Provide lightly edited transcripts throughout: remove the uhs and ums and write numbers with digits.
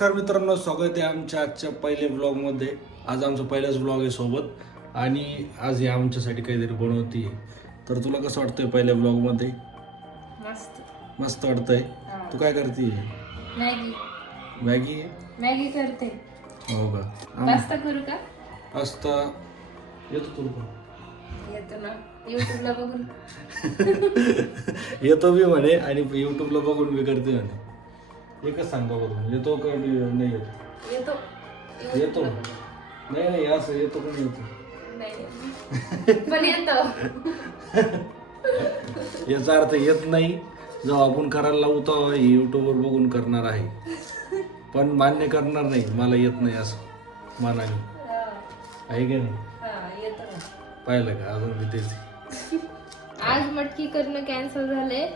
नमस्कार मित्रांनो, स्वागत आहे आमच्या आजच्या पहिल्या ब्लॉगमध्ये. आज आमचा पहिलाच ब्लॉग आहे सोबत आणि आज हे आमच्यासाठी काहीतरी बनवती. तर तुला कसं वाटतंय पहिल्या ब्लॉगमध्ये? मस्त वाटतंय. तू काय करते? मॅगी मॅगी करते. हो का? पास्ता करू का? पास्ता येतो तुला? येतो ना, युट्यूबला बघून. येतो मी म्हणे आणि युट्यूबला बघून मी करते म्हणे. एकच सांग बघा, येतो का नाही येतो? येतो नाही असं येतो का नाही येतो? पण येतो. याचा अर्थ येत नाही. जेव्हा आपण करायला लावतो युट्यूबवर बघून करणार आहे, पण मान्य करणार नाही मला येत नाही असं मानाने आहे की नाही? पाहिलं का? अजून मी तेच. आज मटकी करणं कॅन्सल झाले,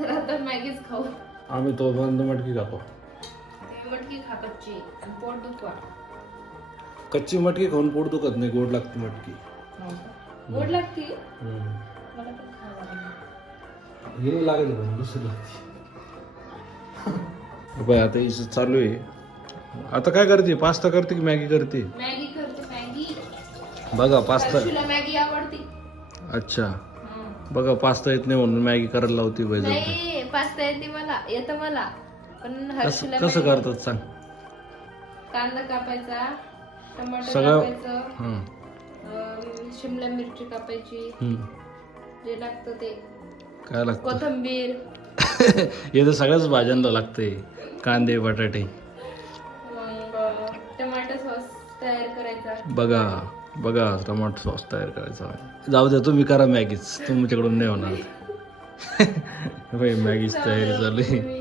तर आता मॅगीच खाऊ. आम्ही तो बंद मटकी खातो. मटकी खा कच्ची आणि पोट दुखवा. कच्ची मटकी खाऊन पोट दुखत नाही, गोड लागते मटकी. गोड लागते. मला पण खावं लागेल. हे लागत पण दुसरी लागते. बाय आता हिचं चालू आहे. आता काय करते? पास्ता करते की मॅगी करते? मॅगी करते. मॅगी बघा पास्ता. तुला मॅगी आवडते? अच्छा, बघा पास्ता येत नाही म्हणून मॅगी करायला लावते. नाही, पास्ता येते मला, येतं मला. पण हर्षीला कसं करतात सांग? कांदा कापायचा, टमाटर सगळं कापायचं, शिमला मिरची कापायची, जे लागतं ते. काय लागतं? कोथिंबीर. हे तर सगळ्याच भाज्यांना लागतंय. कांदे, बटाटे. मग टमाटर सॉस तयार करायचा. बघा टमाटर सॉस तयार करायचा. जाऊ द्या, तुम्ही करा मॅगीच, तुमच्याकडून नाही होणार. मॅगीच तयारी चालू आहे.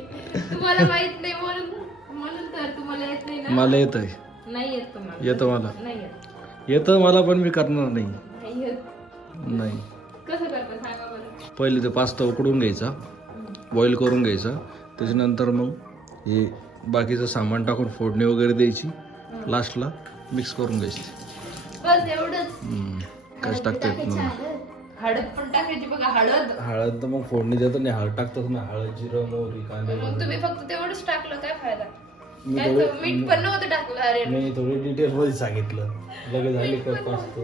तुम्हाला माहित नाही म्हणून तर तुम्हाला येत नाही ना? मला येत आहे. नाही येत तुम्हाला? येतं मला. नाही येत. येतं मला, पण मी करणार नाही. नाही येत. नाही. कसं करता सांगा बरं. पहिले ते पास्ता उकडून घ्यायचा, बॉईल करून घ्यायचा. त्याच्यानंतर मग हे बाकीचं सामान टाकून फोडणी वगैरे द्यायची. लास्टला मिक्स करून घ्यायची. बस एवढंच. काहीच टाकता येत नाही. हळद पण टाकायची बघा. हळद तर मग फोडणी देतो नाही, हळद टाकतात ना. हळद, जिरं, मोहरी, कांदे. मग तुम्ही फक्त तेवढंच टाकलं, काय फायदा? मी काय थोडे- तर मीठ पण नव्हतं टाकलं. अरे मी थोडी डिटेल मध्ये सांगितलं. लगेच झाली का पास्ता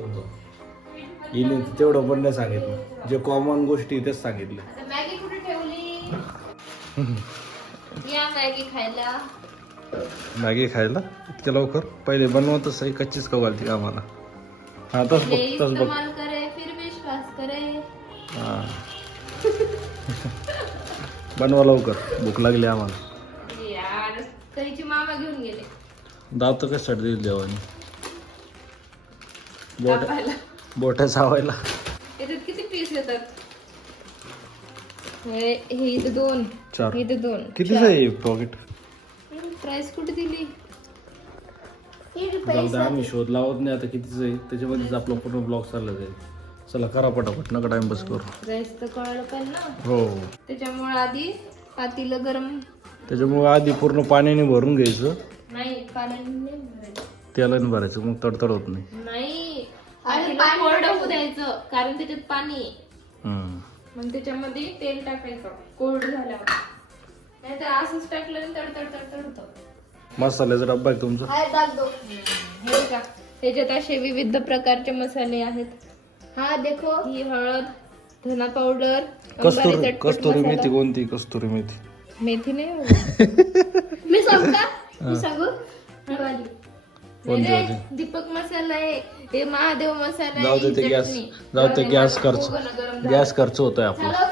हिने तेवढं पण नाही सांगितलं. जे कॉमन गोष्टी तेच सांगितलं. आता मॅगी कुठे ठेवली? या मॅगी खायला. मॅगी खायला इतक्या लवकर? पहिले बनवतच आहे, कच्चीच खाऊ घालते आम्हाला. हा तस बघ, तस बघ. इस्तेमाल करे फिर विश्वास करे. हा. बनवा लवकर, भूक लागली आम्हाला. यार, तरीची मामा घेऊन गेले दात कशासाठी देईल देवाने? कापायला. बोट्या चावायला. याच्यात किती पीस येतात? हे इथे 2, 4. इथे 2. कितीच आहे पॉकेट? प्राइस कुठे दिली? आम्ही शोध लावत नाही आता कितीच आहे. त्याच्यामध्येच आपला पूर्ण ब्लॉग चालला जाईल. चला करा पटापट, नका टाइमपास करू. प्राइस तर कळलं पाहिजे ना. हो, त्याच्यामुळे आधी पातीलं गरम. त्याच्यामुळे आधी पूर्ण पाण्याने भरून घ्यायचं. नाही, पाण्याने नाही भरायचं. तेलाने भरायचं, मग तडतड होत नाही. नाही, पातीला कोरडं होऊ द्यायचं, कारण त्याच्यात पाणी आहे. मग त्याच्यामध्ये तेल टाकायचं कोरडं झाल्यावर. नाहीतर असंच टाकलं आणि तडतड होतं. मसाल्याचा डब्बा आहे तुमचा? हे का, त्याच्यात असे विविध प्रकारचे मसाले आहेत. हा देखो, ही हळद, धना पावडर, कस्तुरी मेथी. कोणती कस्तुरी मेथी? मेथी नाही. मी सांगू दीपक मसाला आहे, हे महादेव मसाला जाऊ दे, ते गॅस खर्च होत आहे आपला.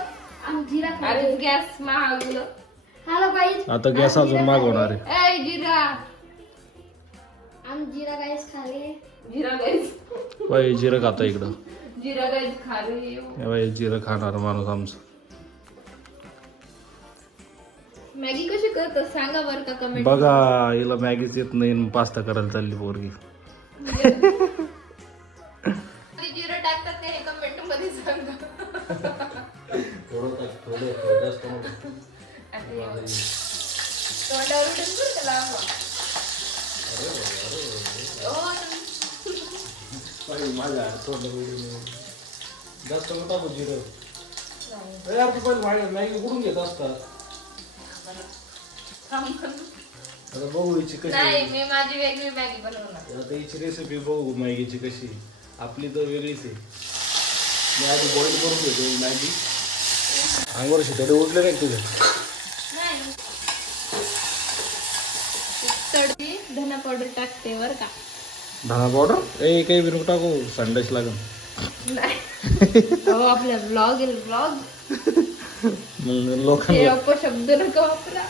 अरे गॅस महाग. आता गॅस अजून महाग होणार आहे. जिरा गाईस बाई जिरं खाता इकडं. जिरा गाईस खाली. जिरं खाणार माणूस आमचं. मॅगी कशी करतात सांगा बरं का कमेंट. बघा, हिला मॅगीच येत नाही, पास्ता करायला चालली पोरगी. जिरं टाकतात का हे कमेंट मध्ये सांगा. तोंडावर उडेल बरं का लावा. माझ्या जास्त टाकू जिरं. मॅगी कुठून घेत असतात? आता बघू हिची कशी नाही मी माझी वेगळी मॅगी बनवणार. आता हिची रेसिपी बघू मॅगीची कशी. आपली तर वेगळीच आहे. मी आधी बॉईल करून घेतो मॅगी. अंगावर शिटाडे उठले नाही तुझे? नाही तडकी धना पावडर टाकते बर का. धना पावडर ए काही बिरू टाकू संडेस लागेल. नाही हो आपला ब्लॉग आहे ब्लॉग. मग लोकांना शब्द नका वापरा.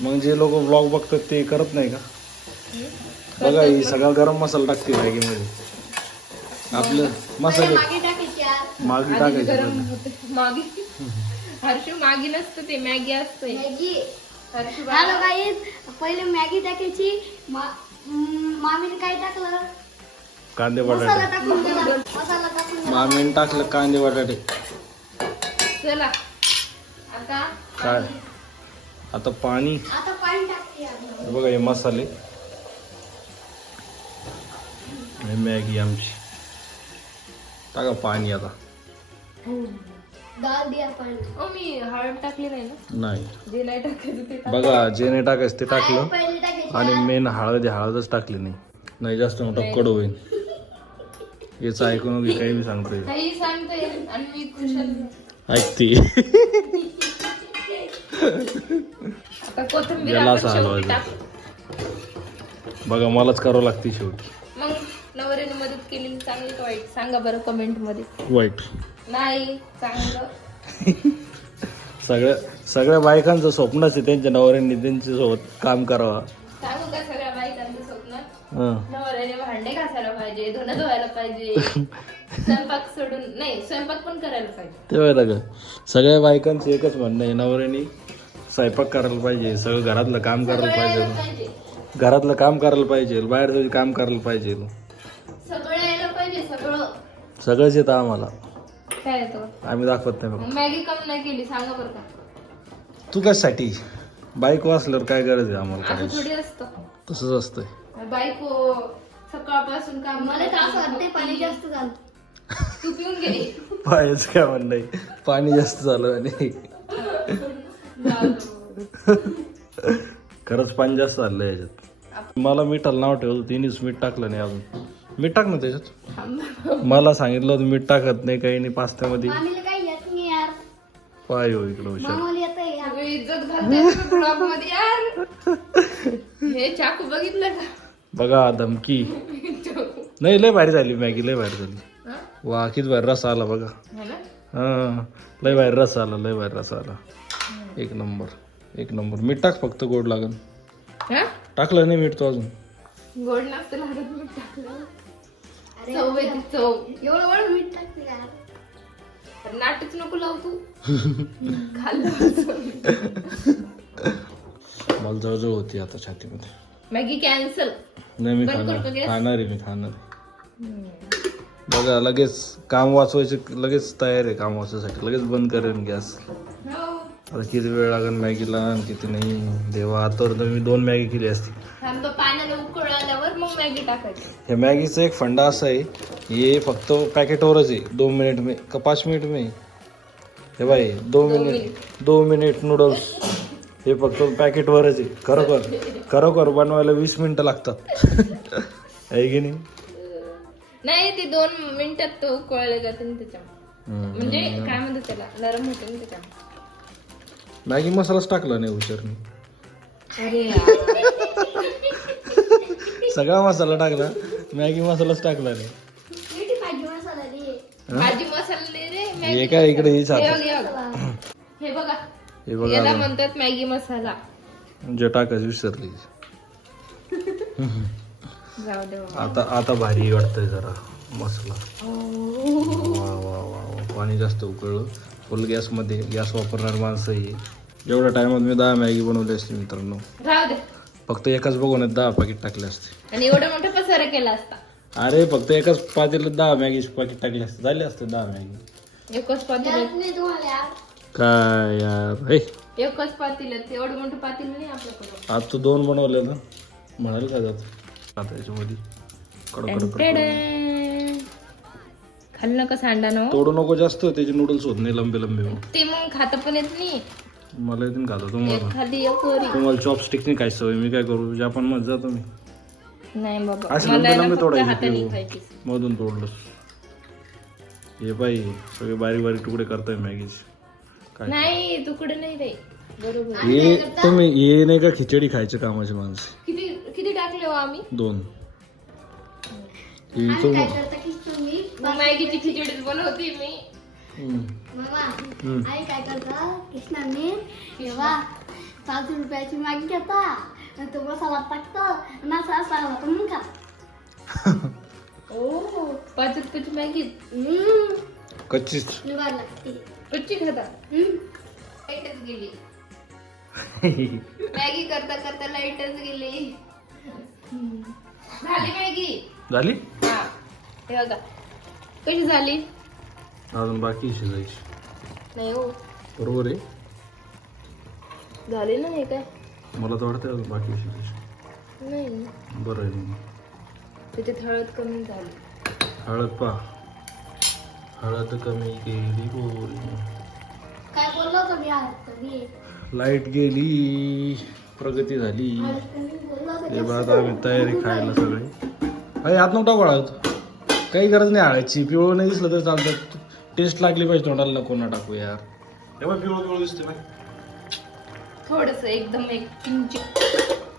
मग जे लोक ब्लॉग बघतात ते करत नाही का? बघा ही सगळा गरम मसाला टाकते मॅगी मध्ये. आपलं मसाले मागी टाकायची. मागी हर्षू मागी नसतं ते मॅगी असते. हॅलो गाईज, पहिले मॅगी टाकायची. मामीने काय टाकलं? कांदे मसाला बटाटे. टाकून दिला. मसाला टाकून दिला. मामीने टाकलं कांदे बटाटे. चला आता काय आता पाणी. आता पाणी टाकते आपण. बघा हे मसाले हे मॅगी आमची. टाका पाणी आता. डाल दिया पाणी. ओ मी हळद टाकली नाही ना. नाही जे नाही टाकायचं ते टाक. बघा जे नाही टाकायचं ते टाकलं. पहिले टाकायची. आणि मेन हळदच टाकली नाही. नाही जास्त मोठा कडू होईल. याच ऐकून वगैरे काही बी सांगतोय. काही सांगते आणि मी खुशाल ऐकते. आता कोथिंबीर याला आपण असं शेवटी हलवायचं. टाकू. बघा मलाच करावं लागते शेवटी. मग नवऱ्याने मदत केली चांगली का वाईट सांगा बरं कमेंट मध्ये. वाईट. नाही चांगलं. सगळ्या बायकांचं स्वप्नच आहे त्यांच्या नवऱ्यांनी त्यांच्या सोबत काम करावं. सांगू का सगळ्या बाईकांचं स्वप्न? हं. नवऱ्याने भांडे घासायला पाहिजे, धुणं धुवायला पाहिजे, स्वयंपाक सोडून नाही स्वयंपाक पण करायला पाहिजे. ते वेळेला का सगळ्या बायकांचं एकच म्हणणं आहे नवऱ्याने स्वयंपाक करायला पाहिजे, सगळं घरातलं काम करायला यायला पाहिजे, पाहिजे, घरातलं काम करायला पाहिजे, बाहेर जाऊन काम करायला पाहिजे. सगळं यायला पाहिजे सगळं. सगळंच येतं आम्हाला. काय येतं? आम्ही दाखवत नाही बघा. मॅगी कम नाही केली सांगा बरं का. तू कशासाठी बायको असल्यावर काय गरज आहे आम्हाला असं करायची? थोडी असतं. तसंच असतंय. बायको सकाळपासून काम मला तर असं वाटतंय पाणी जास्त झालं. तू पिऊन गेली. पायाच काय म्हणणं आहे पाणी जास्त झालं आणि खरंच पाणी जास्त झालं याच्यात. मला मिठाला नाव ठेवलं तिनेच मीठ टाकलं नाही अजून. मीठ टाक ना त्याच्यात. मला सांगितलं होतं मीठ टाकत नाही काही नाही पास्त्यामध्ये. मामीला काही येत नाही यार. पाय हो इकडं हुशार. मामाला येतंय यार. सगळी इज्जत घालते ब्लॉग मध्ये यार. हे चाकू बघितलं का? बघा धमकी. नाही लय भारी झाली मॅगी, लय भारी झाली. हा? वा किती भारी रस आला बघा. है ना? हा लय भारी रस आला, लय भारी रस आला. एक नंबर एक नंबर. मीठ टाक फक्त गोड लागन. हा? टाकलं नाही मीठ तो अजून. गोड नसतं लागत मीठ टाकलं. अरे चव येते चव. एवढं मीठ टाकते यार. तर नाटच नको लावू तू. खाल्लं. मला जवळजवळ होती आता छातीमध्ये. Maggi cancel. नाही मी बंद खाणार करतो गॅस. खाणार आहे मी खाणार आहे. बघा लगेच काम वाचवायचे, लगेच तयार आहे काम वाचवायसाठी. लगेच बंद करेन गॅस. आता किती वेळ लागेल मॅगीला आणि किती नाही देवा. आता तर मी 2 मॅगी केली असती. थांब पाण्याला उकळ आल्यावर मग मॅगी टाकायची. हे मॅगीचं एक फंडा असा आहे, हे फक्त पॅकेटवरच आहे. 2 मिनिट में का 5 मिनिट में. हे बाई 2 मिनिट नूडल्स हे फक्त पॅकेटवरच आहे. खरोखर बनवायला 20 मिनिटं लागतात. आहे की नाही? नाही ते 2 मिनिटात तो उकळले जाते ना त्याच्यामुळे. म्हणजे काय म्हणतात त्याला नरम होते ना त्याच्यामुळे. मॅगी मसालाच टाकला नाही हुशारने. अरे यार. सगळा मसाला टाकला, मॅगी मसालाच टाकला नाही. किती भाजी मसाला दे. भाजी मसाला दे रे. हे मॅगी काय इकडे हे हे छाती. बघ, हे बघ. हे बघा हे बघा याला म्हणतात मॅगी मसाला. जे टाकायचं विसरली. जाऊ दे बाबा. आता भारी वाटतंय जरा मसाला. वा वा वा वा. पाणी जास्त उकळलं. फुल गॅसमध्ये. गॅस वापरणार माणसं ही. एवढ्या टायमात मी 10 मॅगी बनवली असते मित्रांनो. राहू दे. फक्त एकाच बघून 10 पॅकेट टाकले असते. आणि एवढा मोठा पसारा केला असता. अरे फक्त एकाच पातेल्यात 10 मॅगीचे पॅकेट टाकले असते, झाले असते 10 मॅगी. एकच पातेल्यात. येत नाही तुम्हाला यार. काय यार हे एकच पातेल्यात. एवढं मोठं पातेलं नाही आपल्याकडं. आज तू 2 बनवले ना म्हणाल काय जात आता याच्यामध्ये. खाल्लं का सांडा ना. तोडू नको जास्त, त्याचे नूडल्स होत नाही लंबे लंबे. ते मग खाता पण येत नाही. मला इथून खातो तुम्हाला खाली एक वरी. तुम्हाला चॉपस्टिकने काय सवय मी काय करू जपान मध्ये जातो मी नाही बाबा अशी मला लंबे आहे ना लंबे फक्त तोडायची हाताने पिऊ. खायची. मधून तोडलं हे पाहिजे सगळे बारीक बारीक तुकडे करताय मॅगीचे काय नाही तुकडे नाही रे बरोबर. हे तुम्ही हे नाही का खिचडी खायचे कामाचे माणसं किती किती टाकले हो आम्ही? 2 आणि काय करता की तुम्ही मग मॅगीची खिचडीच बनवते मी. मामा आई काय करता कृष्णाने तेव्हा 5 रुपयाची मॅगी घेता आणि तो मसाला टाकतो आणि असा असा होता मग खा. ओ 5 रुपयाची मॅगी कच्चीच निवार लागते. कच्ची खाता. लाईटच गेली मॅगी करता करता लाईटच गेली. झाली मॅगी झाली हा हे बघा कशी झाली. अजून बाकी शिजायची नाही हो बरोबर आहे झाली ना हे काय मला तर वाटतं अजून बाकी शिजायची नाही बरं आहे मग. त्याच्यात हळद कमी झाली. हळद पा हळद कमी केली बोल काय बोललो तुम्ही आज तुम्ही लाईट गेली प्रगती झाली बोललो ते बाद आम्ही तयारी खायला सगळे अरे आत नव्हता हळद काही गरज नाही हळदची पिवळं नाही दिसलं तर चालतं टेस्ट लागली पाहिजे तोंडाला कोणा टाकू यार तेव्हा पिवळं पिवळं दिसते बाई थोडस एकदम एक इंच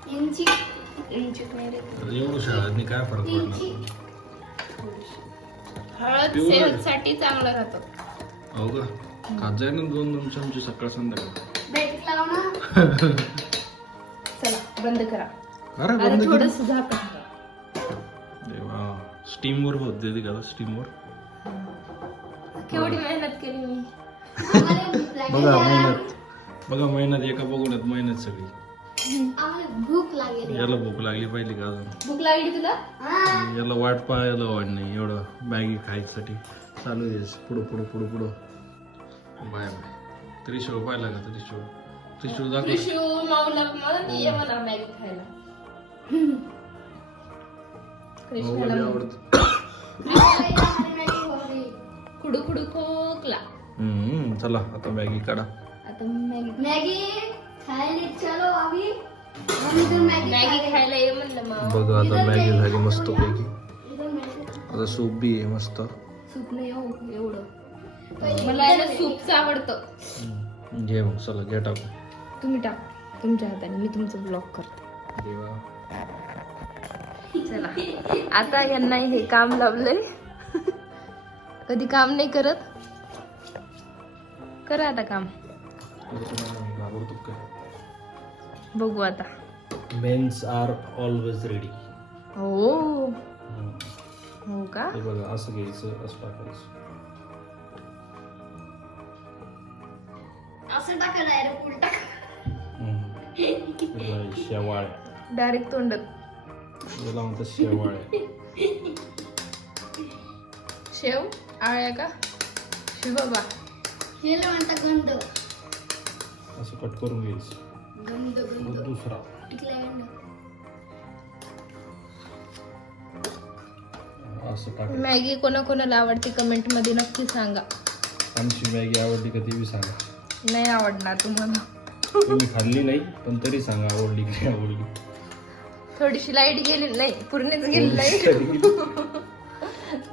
इंची नाही रे एवढं हळदनी काय फरक इंची पडणार हळद पिवळं आहे. सेहतसाठी चांगलं राहतं. हो का खात जाय ना 2-2 चमचे सकाळ संध्याकाळ बेट लाव ना. चला बंद करा. अरे आता बंद केली. थोडस झाकण ठेवा. देवा स्टीम वर होत देते का स्टीम वर केवढी मेहनत केली मी. आम्हाला भूक लागली बघा यार. मेहनत बघा मेहनत एका बघूनच मेहनत सगळी आम्हाला भूक लागेल. याला भूक लागली पाहिजे का अजून भूक लागली तुला. हा याला वाट पाहायला वाट नाही एवढं मॅगी खायसाठी चालू आहे पुढं पुढं पुढं पुढं बाय बाय त्रिशूळ पाहिला का त्रिशूळ दाखव कृषी माऊला म्हणून ये मला मॅगी खायला. कृष्णाला मला म्हण. आवडतं खुडू खुडू खोकला. चला आता मॅगी काढा आता मॅगी मॅगी खायला चलो आम्ही आम्ही तर मॅगी खायला ये म्हणलं मग. बघा आता मॅगी झाली मस्त पैकी इथं मॅगी आता सूप बी आहे मस्त सूप नाही हो एवढं मला आहे ना सूपच आवडतं. घे मग चला घ्या टाकू तुम्ही टाक तुमच्या हाताने मी तुमचं ब्लॉक करते. देवा चला आता यांना हे काम लावलंय. कधी काम नाही करत. करा आता काम. घाबरतो काय बघू आता. मेन्स आर ऑलवेज रेडी हो हो का. हे बघा असं घ्यायचं असं टाकायचं असं टाका डायरेक्ट उलटा. हे बघा, शेवाळ्या डायरेक्ट तोंडात. याला म्हणतात शेवाळ्या शेव आळ्या का शिवबाबा. हेला म्हणता गंध. असं कट करून घ्यायचं गंध मग गंध दुसरा टिकला गंध. असं टाकायचं मॅगी कोणाकोणाला आवडते कमेंट मध्ये नक्की सांगा. आमची मॅगी आवडली का ती बी सांगा नाही आवडणार तुम्हाला. तुम्ही खाल्ली नाही पण तरी सांगा आवडली की नाही आवडली थोडीशी लाईट गेली नाही पूर्णच गेली लाईट.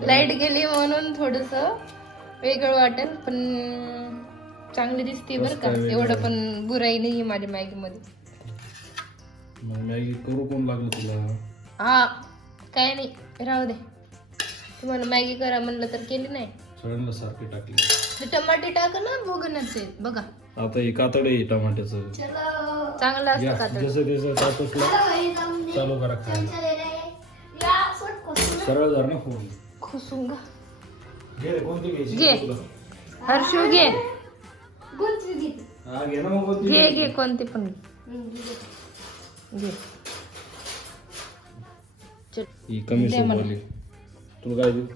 लाईट गेली म्हणून थोडस वेगळं वाटेल पण चांगली दिसते बरं का. कसं काय एवढं वेगळं? पण बुराई नाही माझ्या मॅगी मध्ये. मग मॅगी करू कोण लागलं तुला हा काय नाही राहू दे. तुम्हाला मॅगी करा म्हणलं तर केली नाही. सगळ्यांना सारखी टाकली ते टमाटे टाका ना भोगनाचे बघा आता हे कातड आहे टमाट्याचं चलो चांगलं या, असतं का तर. जसं त्याचं टाकलं चलो भाई जाऊन दे. चालू करा खायला चमचा दे रे. या सोड कोसून. सरळ धर ना फोन खुसूंगा घे रे, कोणती घ्यायची घे. तुला? हर्षू घे गुंज घे. हा घे ना मग कोणती घे घ्यायची? घे कोणते पण घे. चल ही कमी द्या मला. सोपवली तुला काय देऊ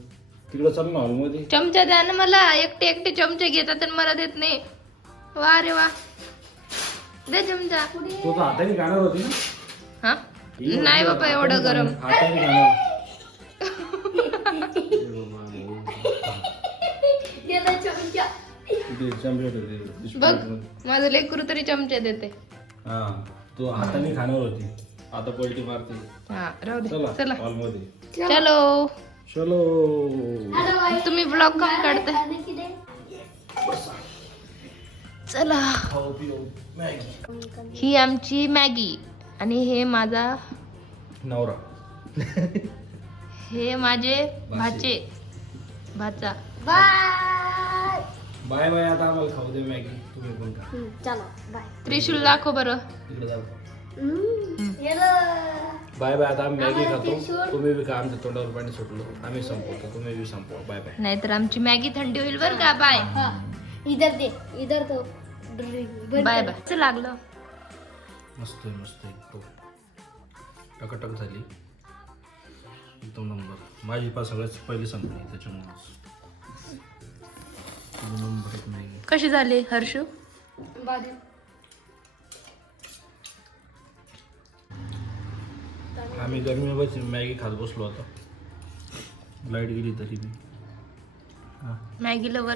तिकडं चाल ना हॉलमध्ये चमचा द्या ना मला. एकटे एकटे चमचे घेतात आणि मला देत नाही. वा रे वा दे चमचा. तू तर हाताने गाणार होती ना हा नाही बाबा एवढं गरम. हाताने गाणार गेला चमचा. ते चमचे होते ते बघ बिस्किटमध्ये. माझं लेकरू तरी चमचे देते. हा तो हाताने खाणार होती, आता पलटी मारते. हा राहू दे. चला चला हॉलमध्ये चलो. चलो. तुम्ही ब्लॉग कम काढताय. आणि किती चला खाऊ पिऊ मॅगी. ही आमची मॅगी आणि हे माझा नवरा. हे माझे भाचे भाचा. Bye bye bye. आता आम्हाला खाऊ दे मॅगी, तुम्ही पण खा. चलो बाय त्रिशूल दाखव बरं. तिकडे जाऊ. येलो बाय बाय. आता आम्ही मॅगी आम्हाला खातो, त्रिशूल. तुम्ही बी खा. आमच्या तोंडावर पाणी सुटलं, आम्ही संपवतो, तुम्ही बी संपवा. Bye bye. नाहीतर आमची मॅगी थंडी होईल बरं का. बाय हाँ इधर दे इधर तो ड्रिंक बाय बाय. असं लागलं. मस्त आहे मस्त आहे एकदम टकाटक झाली एकदम नंबर. माझी पास सगळ्यात पहिली संपली त्याच्यामुळेच नंबर एक नाही. कशी झाली हर्षू. आम्ही गरमीमध्ये मॅगी खात बसलो आता, लाईट गेली तरी बी. Maggi lover.